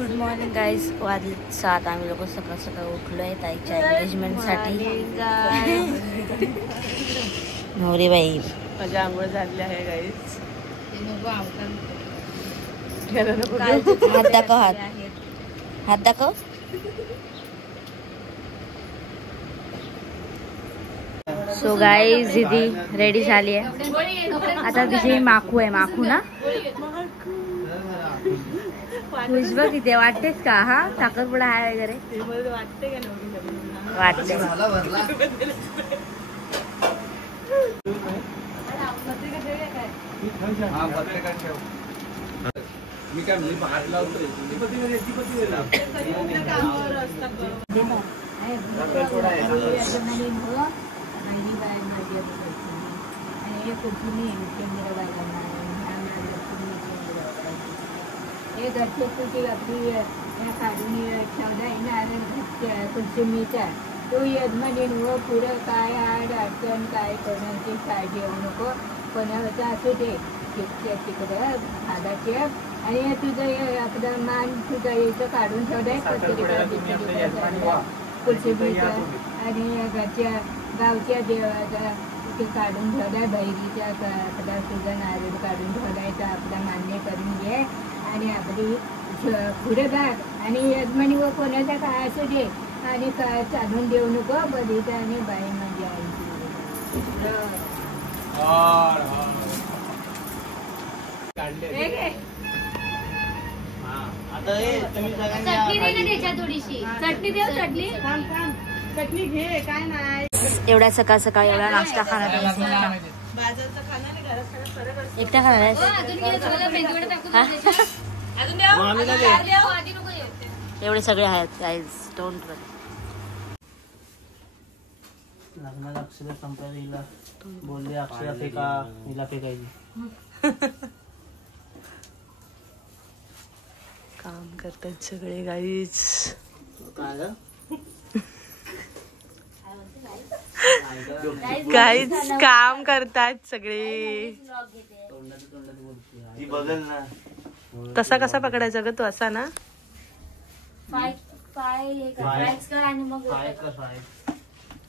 Good morning guys. वाजले 7. आम्ही लोक सकाळ सकाळ उठलो आहे ताईच्या एंगेजमेंटसाठी. नवरी बाई माझी आंघोळ झाली आहे गाईज. हात दाखव, हात दाखव. सो गाईज दीदी रेडी झाली आहे. आता तिची माकू आहे. माकू ना खुशबा किती वाटतेस का? हा साखरपुडा आहे वगैरे वाटते का? वाटते. मी काय म्हणजे भात लावतोय तो यजमानी व पुढं काय आड अडचण काय कोणाची काळजी घेऊ नको. कोणाचा असू दे तिकडं आधाचे आणि तुझं आपला मान तुझा इथं काढून ठेवलाय आणि घरच्या गावच्या देवाचा ते काढून ठेवलाय. बहिरीच्या आपला तुझा नारळ काढून ठेवलाय तर आपला मान्य करून घे आणि आपली पुढे भाग आणि यजमानी व कोणाचा काय असू दे आणि काय चालून देऊ नको. बरीचा आणि बाई म्हणजे चटणी घे. काय नाही एवढ्या सकाळ सकाळ एवढा नाश्ता खाणार एकटा खाणार आहे. एवढे सगळे आहेत गाईज. डोंट वरी. लग्नाला अक्षरा संपला हिला बोलले अक्षरा फेका हिला फेकायची. काम करतात सगळे गाईज. गाईज काम करतात सगळे. बघल ना तसा कसा पकडायचा ग तो? असा ना.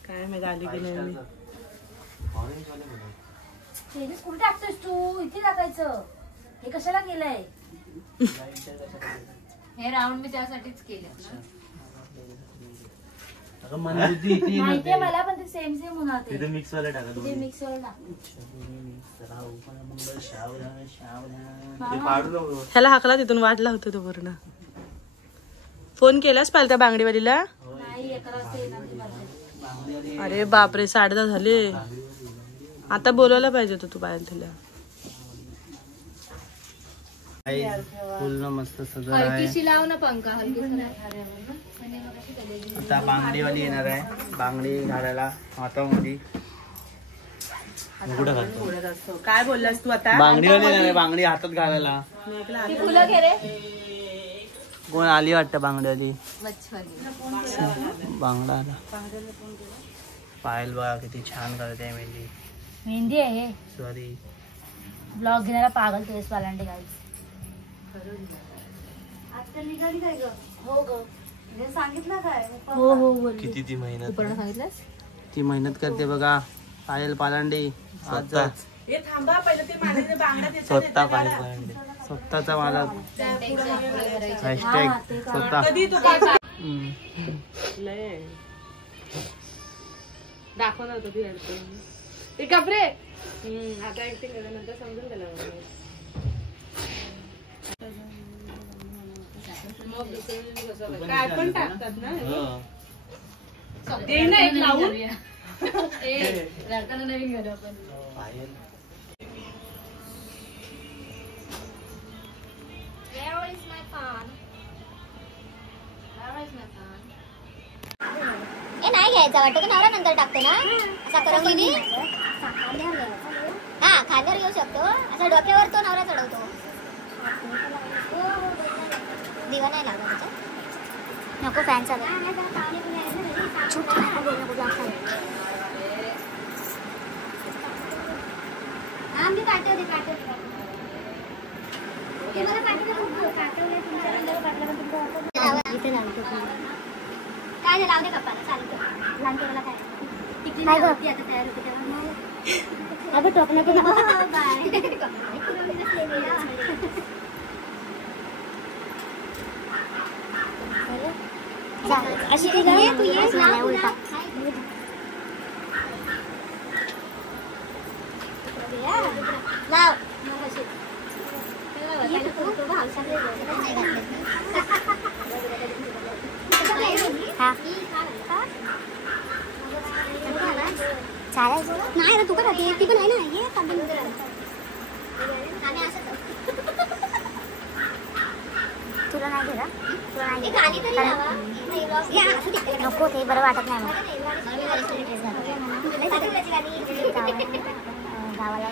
काय मी गाली की नाही. कुठे टाकतोस तू? इथे टाकायचं. हे कशाला केलंय? हे राऊंड मी त्यासाठीच केलं. माहितीये मला पण ते सेम सेम होणार. ते मिक्स वाले टाका. ते मिक्स वाले टाक. ह्याला हाकला तिथून वाटला होता तो पूर्ण. फोन केलास पाहिजे त्या बांगडीवालीला? नाही, 11 वाजता येणार ती बाहेर. अरे बापरे 10:30 झाले. आता बोलवायला पाहिजे होतं तू बाहेर तिला. पूर्ण मस्त सगळं आहे. लाव ना पंखा हलकी. आता बांगडीवाली येणार आहे. बांगडी घालायला हातामध्ये. काय बोललास तू आता? बांगडीवाली येणार आहे. बांगडी हातात घालायला. फुलं घे रे. कोण आली वाटतं बांगडीवाली. बांगडा आला. पायल बघा किती छान करते मेहंदी. मेहंदी आहे. सॉरी ब्लॉग घेणारा पागल केस पालांडे गाईज. आता निघाली काय ग? हो ग. सांगितलं काय? हो हो. किती ती मेहनत. सांगितलंस ती मेहनत करते बघा पायल पालांडे. स्वतः स्वतः पायल पालांडे स्वतःचा मला हॅशटॅग स्वतः. दाखवणार होतो ती ते कपडे. आता ऍक्टिंग केल्यानंतर समजून गेला. काय पण टाकतात ना ते ना एक लावून. नवीन घर आपण नाही घ्यायचा वाटतं. तो नवरा नंतर टाकतो ना. असा करून गेली. हा खांद्यावर येऊ शकतो. असा डोक्यावर तो नवरा चढवतो. दिवा नाही लागला त्याचा. नको फॅन चालू. आम्ही काटवते काटवते. तुम्हाला पाठवलं खूप काटवलं. तुमच्या नंतर पाठवलं पण तुमचं काय नाही, लावते कप्पाला चालतं. लहान केला काय टिकली नाही होती आता तयार होते तेव्हा. अगं टोपला तर अशी तू ये उलटा लाव नाही रे तू का खाते ती पण आहे ना ये तुला नाही दिला नको ते बरं वाटत नाही गावाला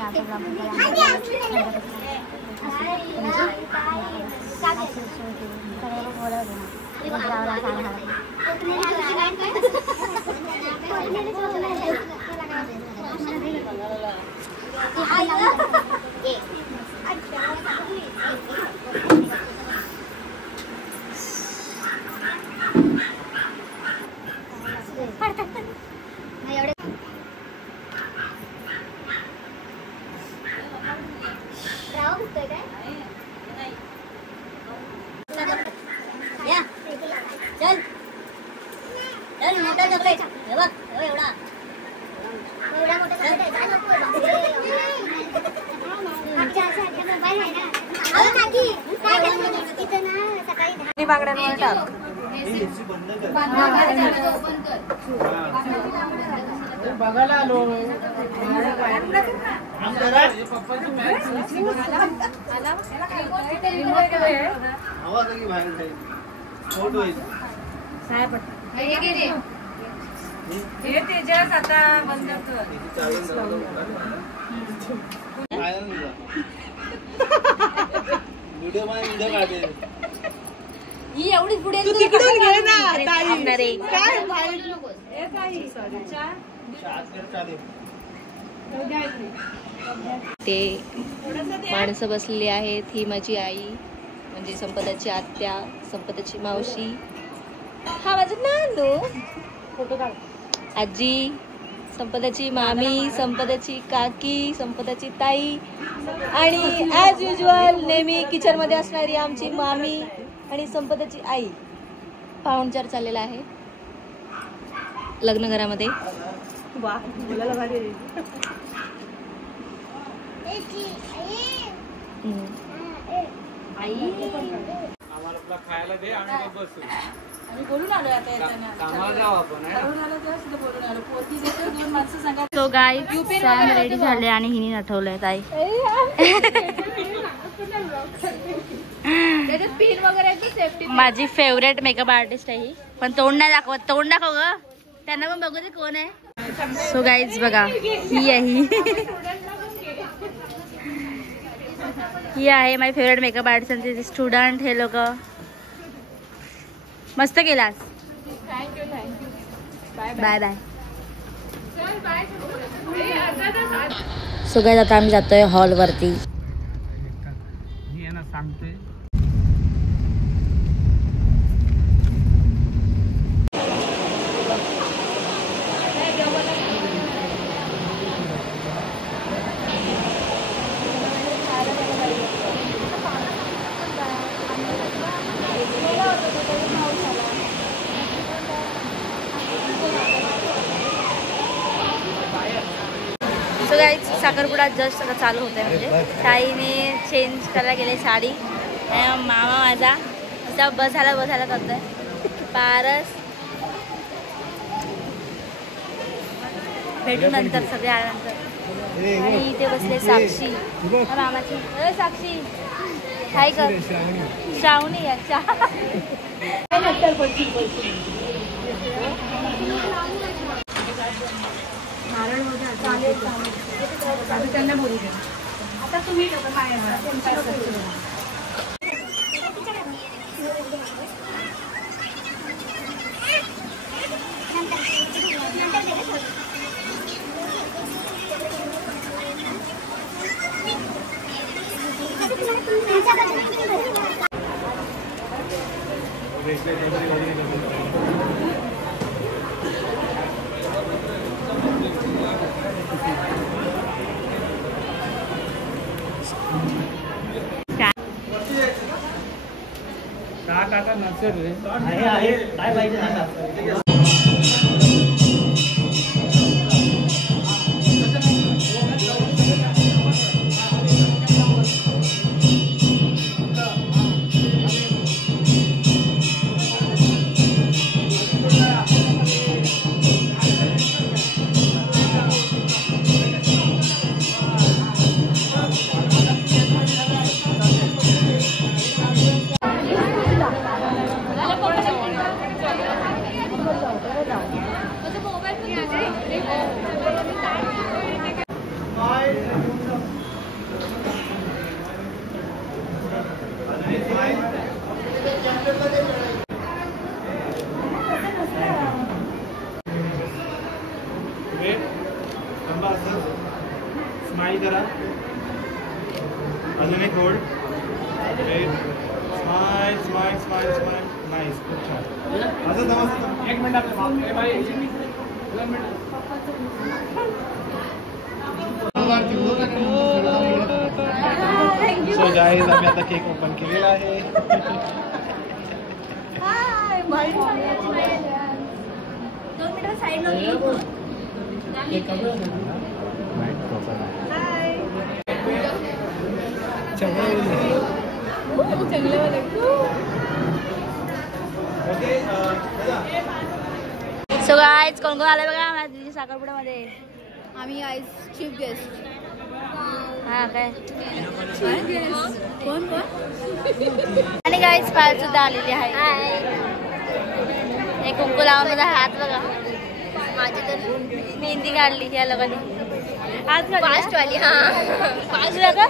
बांगड्यांवर टाक. बघायला आलो व्हिडिओ काढे ही एवढीच पुढे तिकडून घे ना ते माणसं बसलेली आहेत. ही माझी आई म्हणजे संपदाची आत्या, संपदाची मावशी, हा माझा नानू, फोटो काढ, आजी, संपदाची मामी, संपदाची काकी, संपदाची ताई आणि ॲज युजल नेहमी किचन मध्ये असणारी आमची मामी आणि संपदाची आई. पाहुणचार चाललेला आहे लग्न घरामध्ये. आम्हाला खायला दे आणि बसू. कामाला जाऊ आपण. तो गाय सॅम रेडी झाले आणि हिने नठवलंय ताई. माझी फेवरेट मेकअप आर्टिस्ट आहे ही. पण तोंड नाही दाखवत. तोंड दाखव ग, त्यांना पण बघू दे कोण आहे. सो गाईज बघा, ही आहे ही आहे माझी फेवरेट मेकअप आर्टिस्ट स्टुडंट. हे लोक मस्त केलास. Bye bye. सो गाईज आता आम्ही जातोय हॉल वरती. सांगतोय सो गाईज साखरपुडा जस्ट आता चालू होत आहे. म्हणजे ताईने चेंज करायला गेले साडी. मामा माझा असा बसायला करतोय. पारस भेटू नंतर सगळे आल्यानंतर. आणि इथे बसले साक्षी मामाची. साक्षी काय कर श्रावणी याच्या त्यांना बोलू दे. आता तुम्ही काका नसेल रे. आहे काय पाहिजे सांगा. स्माइल करा. अजून एक hold. Smile smile smile smile. Nice. खूप छान. असं एक मिनिट सो गाईज आम्ही आता केक ओपन केलेला आहे. दोन मिनिटं साईडला सो गाईज कोण कोण आले बघा माझ्या साखरपुड्यामध्ये. आम्ही आईज चीफ गेस्ट. हा काय कोण कोण? आणि गाईज पायल सुद्धा आलेली आहे. हे कुंकू लावून माझा हात बघा. माझी तर मेहंदी काढली या लोकांनी. आज फास्ट वाली. हा फास्ट का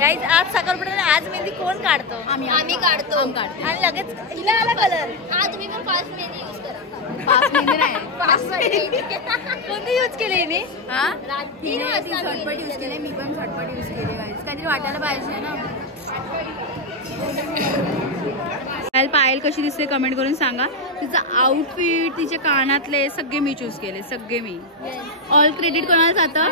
गाईज. आज साखरपुड्याला आज मेहंदी कोण काढतो? आम्ही काढतो. आणि लगेच हिला आला कलर. हा तुम्ही पण फास्ट मेहंदी यूज करा. फास्ट मेहंदी नाही. कोणती यूज केली हिने? हा 3 वाजता झटपट यूज केले. मी पण झटपट यूज केले. काहीतरी वाटायला पाहिजे ना. पायल कशी दिसते कमेंट करून सांगा. तिचं आउटफिट, तिचे कानातले सगळे मी चूज केले. सगळे मी. ऑल क्रेडिट कोणाला जातं?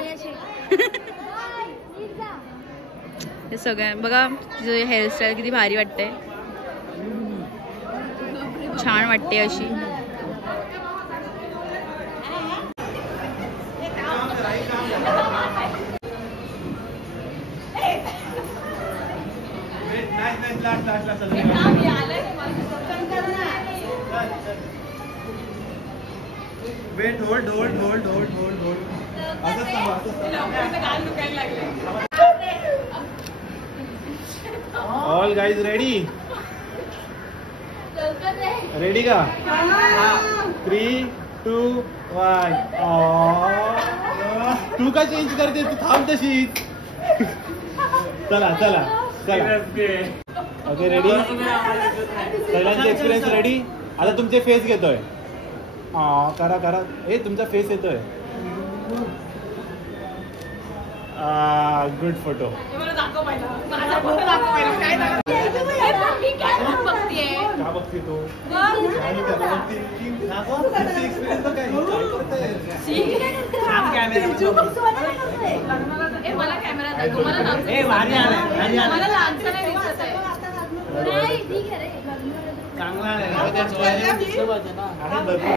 हे सगळं बघा. तिचं हेअरस्टाईल किती भारी वाटते. छान वाटते अशी. Wait hold hold hold hold hold hold. असंच ऑल गाइज रेडी. रेडी का? 3, 2, 1. तू का चेंज करते? तू थांब तशीच. चला चला चला. Okay ready. सगळ्यांचे एक्सपिरियन्स रेडी. आता तुमचे फेस घेतोय. करा करा. हे तुमचा फेस येतोय. Good photo. का बघते तू?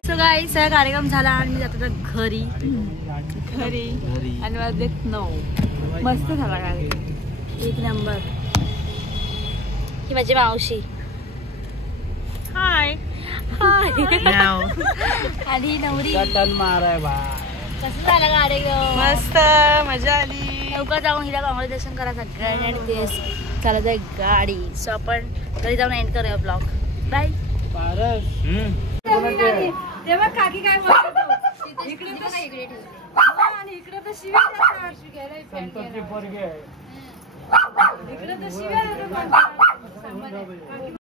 सो गाईज सगळा कार्यक्रम झाला आणि मी जातो घरी. आणि वाजले 9. मस्त झाला कार्यक्रम. एक नंबर. ही माझी मावशी. हाय हाय. आणि नवरी. कसं झालं कार्यक्रम? मस्त मजा आली. लवकर जाऊन हिला कॉंग्रॅच्युलेशन करा सगळ्यांनी. आणि तेच चालत आहे गाडी. सो आपण घरी जाऊन एंड करूया ब्लॉग. बाय. तेव्हा काकी काय म्हणतो? इकडे ठेव. आणि इकडे तर शिव्या इकडे तर शिव्या